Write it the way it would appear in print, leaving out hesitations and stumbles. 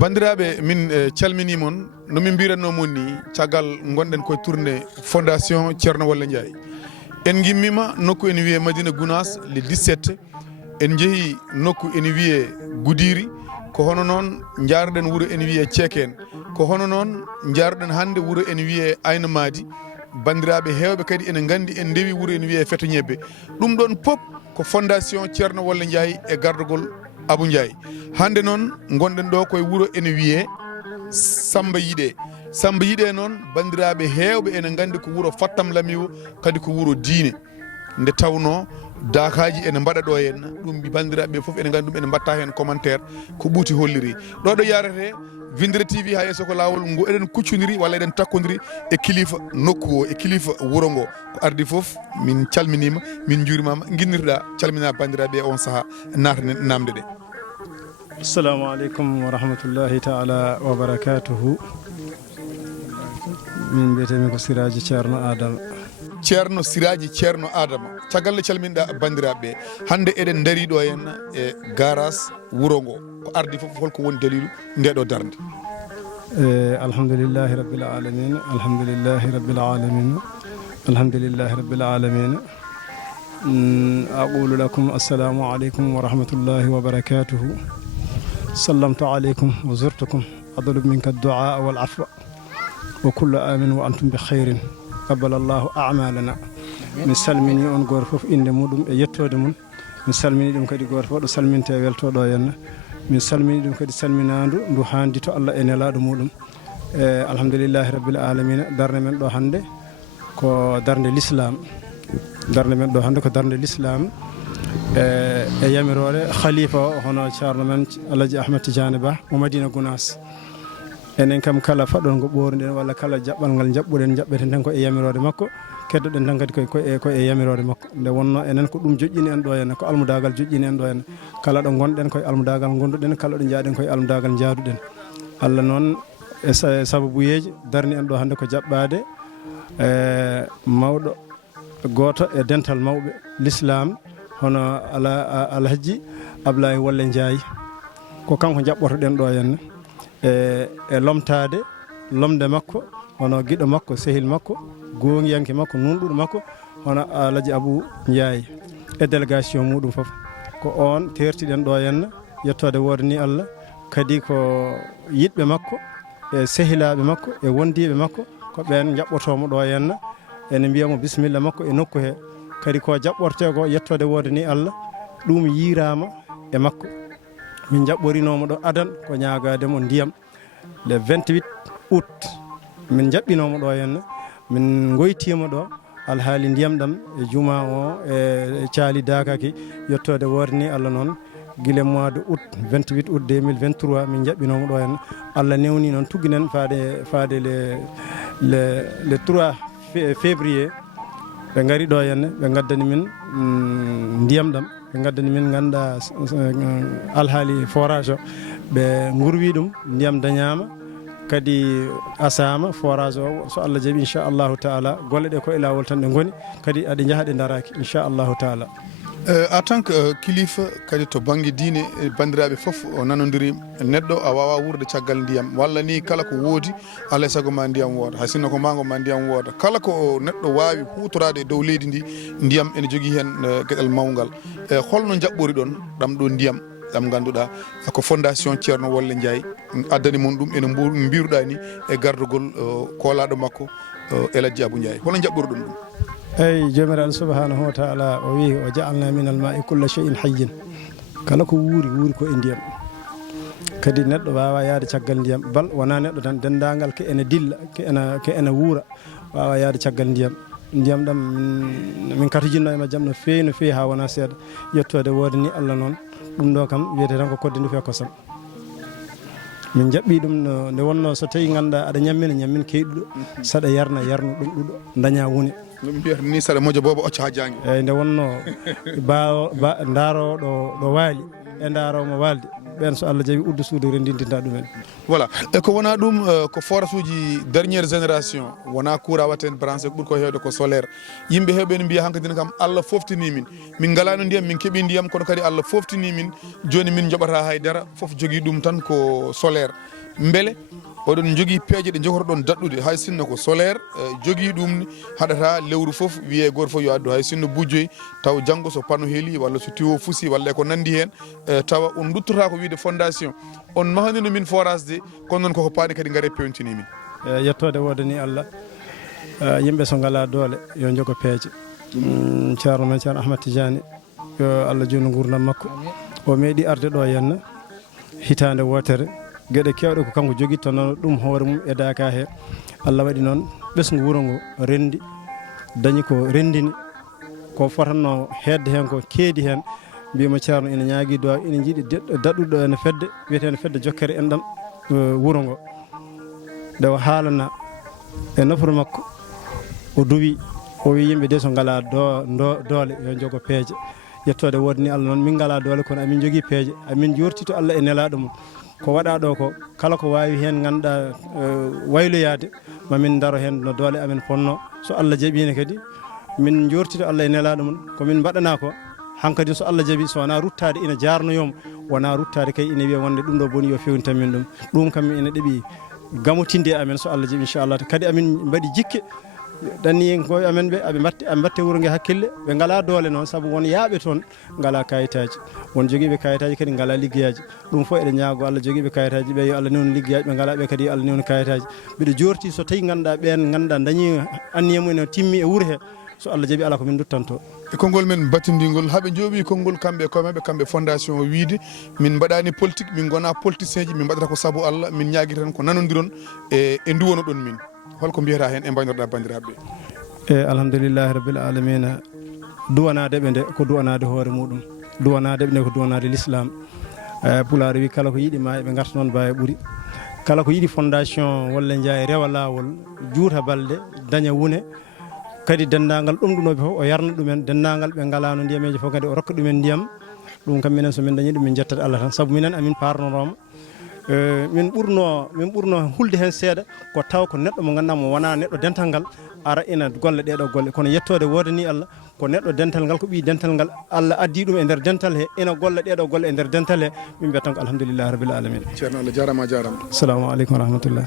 bandiraɓe min calmini mon no min mbiranno mon ni caggal gonɗen koye tourné fondation Thierno Walla Ndiaye en gimmima nokku ene wiye Madina Gounass le 17 en jeehi nokku ene wiye Goudiri ko hono noon jaruɗen wuuro ene wiye Ceeken ko hono noon jaruɗen hande wuuro ene wiye Ayna Madi bandiraɓe hewɓe kadi ene gandi en ndewi wuuro ene wiye Feto Ñebbe ɗum ɗon pop ko fondation Thierno Walla Ndiaye e gardugol Abou Ndiaye hande noon gonɗen ɗo koye wuuro ene wiye Samba Yiɗe noon bandiraɓe hewɓe ene gandi ko wuuro Fattam Lamiwo kadi ko wuuro diine nde tawno dakaji ene mbaɗa ɗo henna ɗum bandiraɓe foof ene gandi ɗum ene mbatta hen commentaire ko ɓuuti holliri ɗo yarate Vindira TV ha yesso ko lawol ngo eɗen kuccodiri walla eɗen takkodiri e kilifa nokku o e kilifa wuuro ngo ko ardi foof min calminima min juurimama guinnirɗa calmina bandiraɓe on saaha natanen namde ɗe. Assalamu aleykum wa rahmatullahi taala wa barakatuhu. min mbiyetemi ko Siraji Ceerno Adama. Ceerno Siraji Ceerno Adama caggal calminɗa bandiraɓe hande eɗen daari ɗo henna e garage wuuro ngo ko ardi foof holko woni dalilu ndeɗo darde. alhamdulillahi rabbil alamin alhamdulillahi rabbil alamin alhamdulillahi rabbil alamin aqulu lakum assalamu aleykum wa rahmatullahi wa barakatuhu. sallamtu aleykum wa zurtukum adlub minka ad-du'a wal afwa wa kullu amin wa antum bi khairin qabbalallahu a'malana. mi salmini on goto foof inde muɗum e yettode mum mi salmini ɗum kadi goto foof ɗo salminte weltoɗo henna min salmini ɗum kadi salminandu ndu handi to Allah e nelaɗo muɗum. alhamdulillahi rabbil alamin darde men ɗo hande ko darde l'islam darde men ɗo hande ko darde l'islam e yamirore khalifa o hono ceerno men Alaji Ahmed Tidiane Ba o Madina Gounass. enen kam kala faɗon go ɓorɗen walla kala jaɓɓal ngal jaɓɓuɗen jaɓɓeten tan ko e yamirode makko keddoɗen tan kadi ko e yamirode makko nde wonno enen ko ɗum joƴƴini en ɗo henna ko almudagal joƴƴini en ɗo henna kala ɗo gonɗen koye almudagal gonduɗen kala ɗo jaaɗen koye almudagal jaaduɗen. Allah noon e sababuyeji darni en ɗo hande ko jaɓɓade mawɗo goto e dental mawɓe l'islam hono Alhaji Ablaye Walla Ndiaye ko kanko jaɓɓotoɗen ɗo henna e lomde makko hono giɗo makko sehil makko gongiyanke makko nunɗuɗo makko hono Alaji Abou Ndiaye e délégation muɗum foof ko on tertiɗen ɗo henna yettode woode ni Allah kadi ko yiɗɓe makko e sehilaɓe makko e wondiɓe makko ko ɓen jaɓɓotomo ɗo henna ene mbiyamo bisimilla makko e nokku he kadi ko jaɓɓorte ko yettode woode ni Allah ɗum yirama e makko. min jaɓɓorinomo ɗo adan ko ñagademo ndiyam le 28 août min jaɓɓinomo ɗo henna min goytima ɗo alhaali ndiyam ɗam e juma o e caali dakaki yettode woode ni Allah noon guila mois de août 28 août 2023 min jaɓɓinomo ɗo henna Allah newni noon tugginen faade le 3 février ɓe gari ɗo henna ɓe gaddani min ndiyam ɗam ɓe gaddani min ganda alhaali forage o ɓe gurwi ɗum ndiyam dañama kadi asama forage o so Allah jaaɓi inchallahu taala golle ɗe ko e lawol tan ɗe goni kadi aɗa jaaha ɗe daraki inchallahu taala. en tant que kilifa kadi to banggue diine bandiraɓe foof o nanodiri neɗɗo a wawa wurde caggal ndiyam walla ni kala ko woodi alay saago ma ndiyam wooda hay sinno ko mango ma ndiyam wooda kala ko neɗɗo wawi hutorade e dow leydi ndi ndiyam ene jogui hen gueɗal mawgal holno jaɓɓori ɗon ɗam ɗo ndiyam ɗam ganduɗa ko fondation Thierno Walla Ndiaye addani mon ɗum ene mbiruɗa ni e gardugol kolaɗo makko Alaji Abou Ndiaye hono jaɓɓori ɗum ɗum. eyyi jomiraɗo subhanahu wa taala o wi o jaalna min al ma'i kulla shay'in hayyin kala ko wuuri ko e ndiyam kadi neɗɗo wawa yaade caggal ndiyam bal wona neɗɗo tan dendagal ke ene dilla ke ene wuura wawa yaade caggal ndiyam ɗam min katojinno e majjam no feewi ha wona seeɗa yettode woode ni Allah noon ɗum ɗo kam wiyete tan ko kodde ndu fe kosam min jaɓɓi ɗum nde wonno so tawi ganduɗa aɗa ñammin keyɗuɗo saɗa yarna ɗum ɗuɗo daña woni ɗum mbiyata ni saɗa moƴo bobo occa ha jangui eyyi nde wonno darowo ɗo waali e daromo walde ɓen so Allah jaɓi uddu suudu rendindinta ɗumen. Voilà e ko wona ɗum ko forage uji dernière génération wona courant watten branché ɓuuri ko hewde ko solaire yimɓe heɓe ne mbiya hankkadine kam Allah foftini min galano ndiyam min keeɓi ndiyam kono kadi Allah foftini min joni min joɓata haydara foof jogui ɗum tan ko solaire beele oɗon jogui peeje ɗe jogotoɗon daɗɗude hay sinno ko solaire jogui ɗum haɗata lewru foof wiye goto foof yo addu hay sinno bujjoyi taw janggo so panneau heeli walla so tuyau fuusi walla ko nandi hen tawa on duttata ko wiide fondation on mahanino min forage de kono noon koko paani kadi gaare pewntini min yettode wodani Allah yimɓe so ngala doole yo jogo peeje ceerno men ceerno Ahmad Tidiane yo Allah joni gurdam makko o meeɗi arde ɗo henna hitande wotere gueɗe kewɗe ko kanko jogui to noon ɗum hoore mum e daka he Allah waɗi noon ɓesgu wuuro ngo rendi dañi ko rendini ko fotanno hedde hen ko keedi hen mbima ceerno ina ñaagui duwaw ina jiiɗi daɗɗuɗo ene fedde wiyetene fedde jokkere enɗam wuuro ngo nde o haalana e nafru makko o duwi o wi yimɓe de so ngala doole yo jogo peeje yettode wodni Allah noon min ngala doole kono amin jogui peeje amin jorti to Allah e nelaɗo mum ko waɗa ɗo ko kala ko wawi hen ganduɗa wayloyade mamin daro hen no doole amen ponno so Allah jaaɓino kadi min jortito Allah e nelaɗo mum komin mbaɗana ko hankkadi so Allah jaaɓi so wona ruttade ina jarnoyoma wona ruttade kay ina wiya wonde ɗum ɗo boni yo fewni tan min ɗum kam ina ɗeeɓi gamotinde amen so Allah jaaɓi inchallah kadi amin mbaɗi jikke ɗanni koye amen ɓe aɓe mbatte wuuro nge hakkille ɓe ngala doole noon saabu won yaaɓe toon ngala kayitaji won joguiɓe kayitaji kadi ngala liggueyaji ɗum fof eɗen ñaago Allah joguiɓe kayitaji ɓe yo Allah newno liggueyaji ɓe ngala ɓe kadi yo Allah newno kayitaji mbiɗa jorti so tawi ganduɗa ɓen ganduɗa dañi anniya mumen timmi e wuuro he so Allah jaaɓi ala ko min duttanto e konngol men battindigol haaɓe jooɓi konngol kamɓe e koyemeɓe kamɓe fondation o wiide min mbaɗani politique min gona politicien ji min mbaɗata ko saabu Allah min ñaguiri tan ko nanodiron e duwono ɗon min holko mbiyata hen e mbaynorɗa bandiraɓe alhamdoulillahi rabbil alamina duwanadeɓe nde ko duwanade hoore muɗum duwanadeɓe nde ko duwanade l'islam pulaar wi kala ko yiiɗi ma eɓe garta noon mbawi ɓuuri kala ko yiiɗi fondation walla jeeya rewa lawol juuta balɗe daña wune kadi dendagal ɗumɗunoɓe fof o yarna ɗumen dendagal ɓe ngalano ndiyameji fof kadi o rokka ɗumen ndiyam ɗum kam minen somin dañi ɗum min jettat Allah tan saabu minen amin parnoroma min ɓurno hulde hen seeɗa ko taw ko neɗɗo mo ganduɗa mo wona neɗɗo dental ngal ara ina golla ɗeɗo golle kono yettode wodani Allah ko neɗɗo dental ngal ko ɓi dental ngal Allah addi ɗum e nder dental he ina golla ɗeɗo golle e nder dental he min mbiyat tan ko alhamdoulillahi rabbil alamin ceerno Allah jarama a jarama assalamu aleykum wa rahmatullah